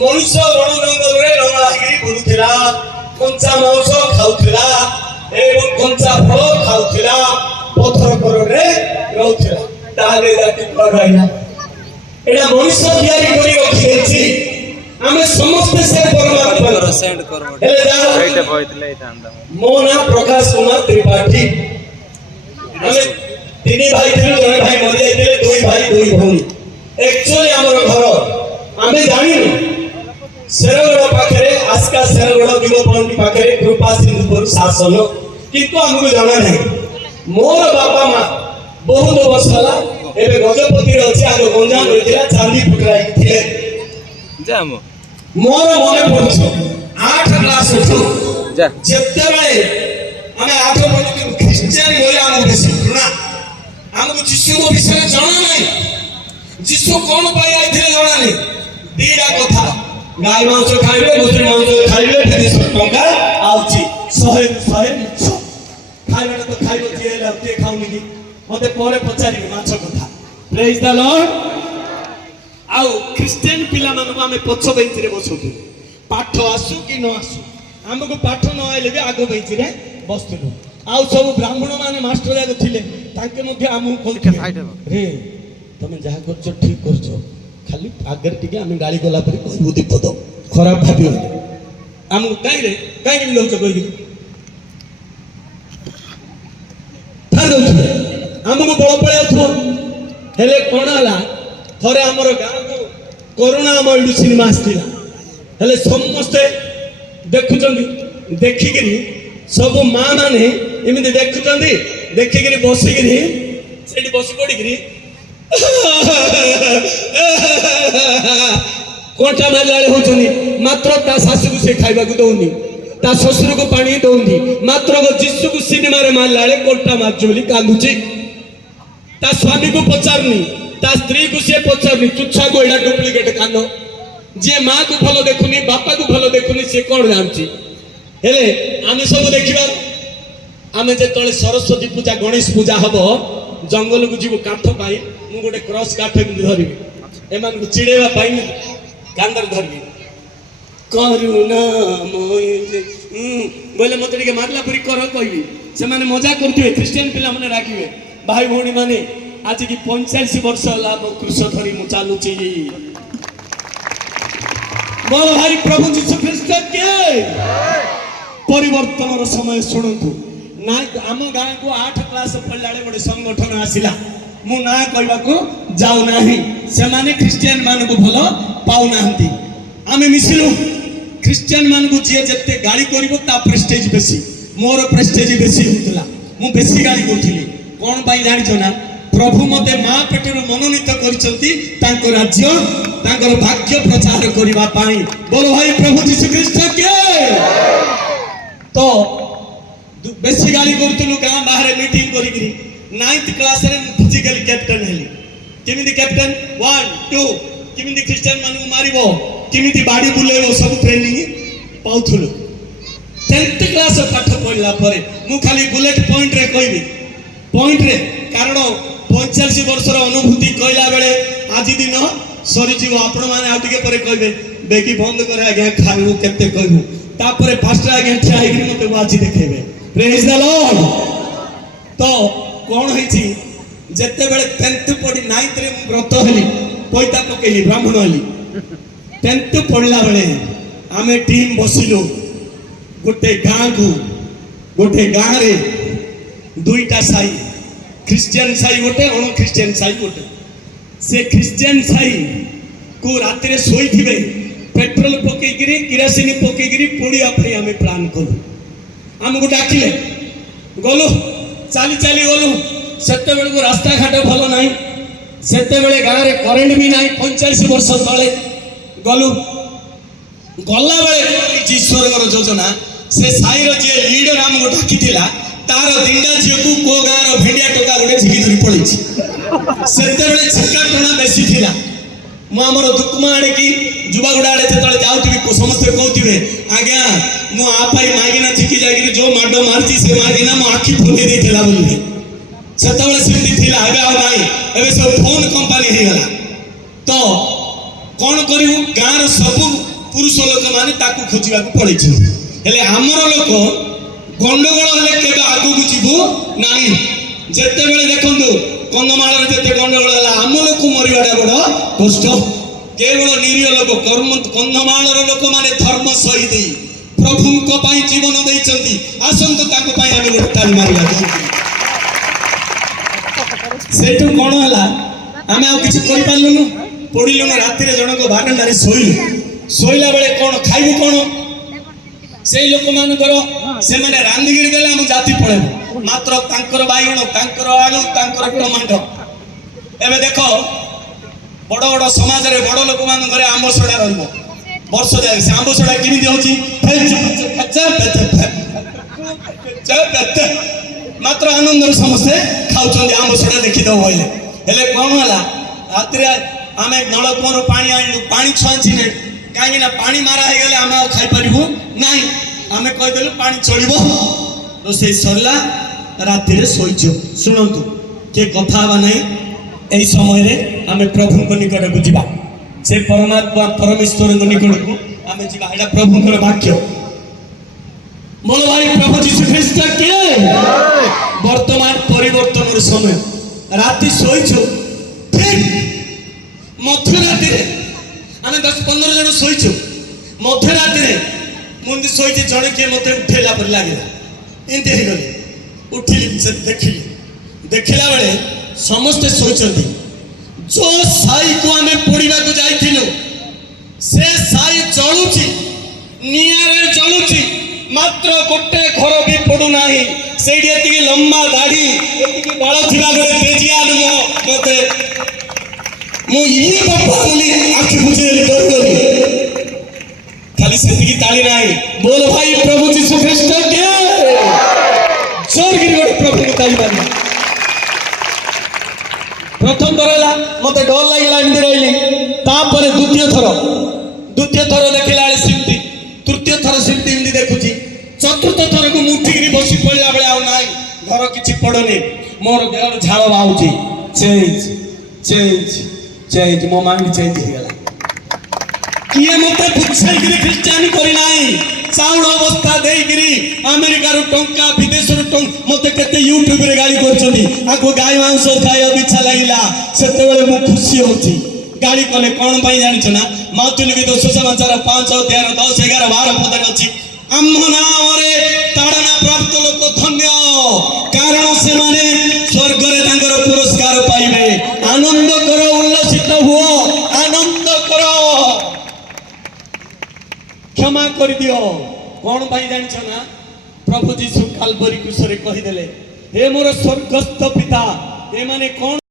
मनुष्य रण जंगल रे लंगड़ागिरी बुलुथिला कंचा मांस खाउथिला एवं कंचा फल खाउथिला पत्थर कोरे रहउथिला ताले जाति पगाइला एडा मनुष्य तयारी करी रखिछि आमे समस्त से परमात्मा सेंड करो हेले जा एटा भइतले एटा आंदा मो ना प्रकाश कुमार त्रिपाठी आमे तीन भाई थिलु जने भाई मरि जाइतिले दुई भाई दुई भौणी एक्चुअली हमर घर आमे जानिनु शेरगढ़ पाखरे आस्का शेरगढ़ युवपंटी पाखरे कृपा सिंधुपुर शासन किंतु हमको जाना नहीं मोर बापा मां बहुत वर्ष होला एबे गजपति रे अछि आगो गंजाम रे थिला चांदी फुटराई थिले जामो मोर मने पड़छ 8 क्लास उठो जा जेते बेले हमें 8 पढु क्रिश्चियन बोले हम बेसी घृणा हमको यीशु को विषय जाना नहीं यीशु कौन पाई आइथिले जाना नहीं दीडा कथा गाय मांस खाइबे गोत्री मांस खाइबे 300 टंका आउची 100 मिछ खाइबे तो खाइबो जे लते खाउनी दी मते परे पचारि माछ कथा प्रेज द लॉर्ड आउ क्रिश्चियन पिला मानको हमें पछ बेंच रे बसुथु पाठ आसु कि न आसु हमको पाठ न आइले भी आगो बेंच रे बसथुलु आउ सब ब्राह्मण माने मास्टर जाक थिले ताके मध्ये हमहु कहथि रे तमे जहा करछ ठीक करछ खाली आगर टिके आमे गाली गला परी कहबो दीपद खराब भाबियो हम काई रे काई मिलो छ कहि थारो हमको बळ पळे थो हेले कोन हला थरे हमर गां को कोरोना मइडु सिनेमा आस्तिला हेले समस्ते देखुचंदी देखिगिरी सब मां माने एमिते देखुचंदी देखिगिरी बसिगिरी सेठी बसि पडिगिरी कोटा मालाले होचनी मात्र ता सासु को से खाइबा को दउनी ता ससुर को पानी दउनी मात्र को जिसु को सिनेमा रे मालाले कोटा माचोली कांदुची ता स्वामी को पचारनी ता स्त्री को से पचारनी तुच्छा को एडा डुप्लीकेट कानो जे मां को भलो देखुनी बापा को भलो देखुनी से कोन जानची हेले आमे सब देखिबा आमे जे तळे सरस्वती पूजा गणेश पूजा हबो जंगल को जीव काठ पाई मु गोटे क्रॉस काठ धरबी एमान को चिड़ेवा पाई कांदर धरबी करुणामय बोले मते टिके मारला परी कर कहबी से माने मजा करथिबे क्रिश्चियन पिला माने राखिबे भाई भौणी माने आज की 85 वर्ष होला मो कृष्ण धरी मु चालुची बोलो भाई प्रभु यीशु ख्रीष्ट के परिवर्तन रो समय सुनतु ना आम गाँ को 8 क्लास पढ़ला गोटे संगठन आसिला मु ना कहबा को जाऊ नाही से माने क्रिश्चियन मान को भलो पाउ नाहंती आमे मिसिलु क्रिश्चियन मान को जे जत्ते गाली करबो ता प्रेस्टीज बेसी मोर प्रेस्टीज बेसी होतला मु बेसी गाली करथिली कोन पाई जानि छ ना प्रभु मते मां पेटर मनोनीत करचंती तांको राज्य तांकर भाग्य प्रचार करबा पाई बोलो भाई प्रभु यीशु ख्रीष्ट के तो बेसी गाली करतलु गां बाहर मीटिंग करिकरी 9th क्लास रे फिजिकल कैप्टन हेली केमिति कैप्टन 1 2 केमिति क्रिश्चियन मानु मारिबो केमिति बाडी बुलेबो सब ट्रेनिंग पाउथुलु 10th क्लास पाठ पढला परे मु खाली बुलेट पॉइंट रे कहबी पॉइंट रे कारण 45 वर्षर अनुभूति कहला बेले आज दिन सरी जीव आपण माने आ टिके परे कहबे बेकी बंद करे आगे खाइबो केते कहबो तापरे फास्ट आगे ठिया हेकरी मते वाची देखेबे प्रेज द लॉर्ड तो कोन होईची जत्ते बेले 10th पढी 9th रे व्रत हेली पैता पकेली ब्राह्मण हेली 10th पढला बेले आमे टीम बसिलो गोटे गां रे दुईटा साई क्रिश्चियन साई गोटे अण क्रिश्चियन साई गोटे से क्रिश्चियन साई को रात रे सोई थिबे पेट्रोल पकेगिरी किरासिनी पकेगिरी पोड़िया भाई आमे प्लान करू हमको डाकिले गलु चाली चाली गलु सेते बेले को रास्ता घाट भलो नाही सेते बेले गां रे करेंट भी नाही 45 वर्ष तळे गलु गल्ला बेले ईश्वर योजना से साई रो जे लीडर हमको डाकितिला तार दिंडा झियो को गाँ रो भेंडिया टोका गोटे झिकी धरी पड़ी सेते बेले छिका टोना बेसी थिला मु हमर दुकमा आड़े की जुबा गुडा आड़े तळे जाउथिबी को समस्त कहउथिबे आज्ञा मु आपाई मागिना छिकी जागिरी जो माडो मारची से मागिना मु आखी फुली देथिला बोली सेते बेले सिंधी थिला एबे आ नाही एबे सब फोन कंपनी हे गला तो कौन करू गाँव सबू पुरुष लोक मैंने खोजा पड़े हेले आमर लोक गंडगोल हेले के आगू जीवु ना जिते बड़े देखु कंधमाल जिते गंडगोल है आम लोक मरवाटा बड़ कष्ट केवल निरीह लोक कर्म कंधमाल लोक मैंने धर्म शहीद प्रभु जीवन देती आसतु आम ताली मारा से कौन है आम कि पार्लुनु पड़िलुनु राति जनक बारंडारे शोलु शोला बेले कौन खाइबू कौन से लोक मानकर से माने रांधिगिरी देले हम जाति पळेबू मात्र तांकर बाइगण तांकर आलू तांकर टमाटो एबे देखो बड़ बड़ समाज रे बड़ लोक मान घरे आंब सडा रहबो वर्ष जाय से आंब सडा किनि होची मात्र आनंद समस्ते खाउचंदी आंब सडा देखि दो होइले हेले कोन हला रात्रि आमे नलकूर पानी आनलु पानी छांची नै कहीं ना पानी मारा है गले आमे खाई परिबु नाही आमे कह देलु पानी चलिबो रोसे सरला राति रे सोइचो सुनंतु के कथा बा नाही एई समय रे आमे प्रभु को निकट को जिबा से परमात्मा परमेश्वर को निकट को आमे जिबा एटा प्रभु को वाक्य बोलो भाई प्रभु यीशु ख्रीस्ट के वर्तमान परिवर्तन समय राति सोइचो ठीक मध्यरात्रि आम 10-15 जन शोचु मध्यरात्रि मुझे शोचे जड़े किए मत उठेला पर लगे एमती हो गली उठिली देखिली देखला बेले समस्ते शोचती जो साई को आम पढ़ा जाइलु से साई जलुची निआरे जलुची मात्र गोटे घर भी पड़ूना से लंबा दाढ़ी ये बाल थी तेजिया मत मुझे आखि बुझे खाली से ताली ना बोल भाई प्रभु यीशु ख्रीस्ट के जोर गिरी गोटे प्रभु को ताली मारी प्रथम थर है मत डर लगे एमती रही द्वितीय थर देखला सेमती तृतीय थर सेमती एमती देखुची चतुर्थ थर को मुठिकी बसी पड़ा बेले आना घर किसी पड़नी मोर देह झाड़ बाहर चेंज चेंज चेंज मो माइंड चेंज हो गला किए मते बुझाइगिरी ख्रिस्टियानी करी नाही चाउल अवस्था देइगिरी अमेरिका रो टंका विदेश रो मते केते यूट्यूब रे गाली करछनी आको गाय मांस खाय इच्छा लागिला सेते बेले मु खुशी होची गाली कले कोन पई जानि छ ना मातुल के 200 समाचार 5 13 10 11 12 पद अछि आम्म नाम रे ताड़ना प्राप्त लोक धन्य कारण से माने स्वर्ग रे तांकर पुरस्कार पाइबे आनंद करो उल्लसित हुओ आनंद करो क्षमा कर दियो कौन भाई जान ना प्रभु यीशु काल्वरी क्रूस रे कहि देले हे मोर स्वर्गस्थ पिता ए माने कौन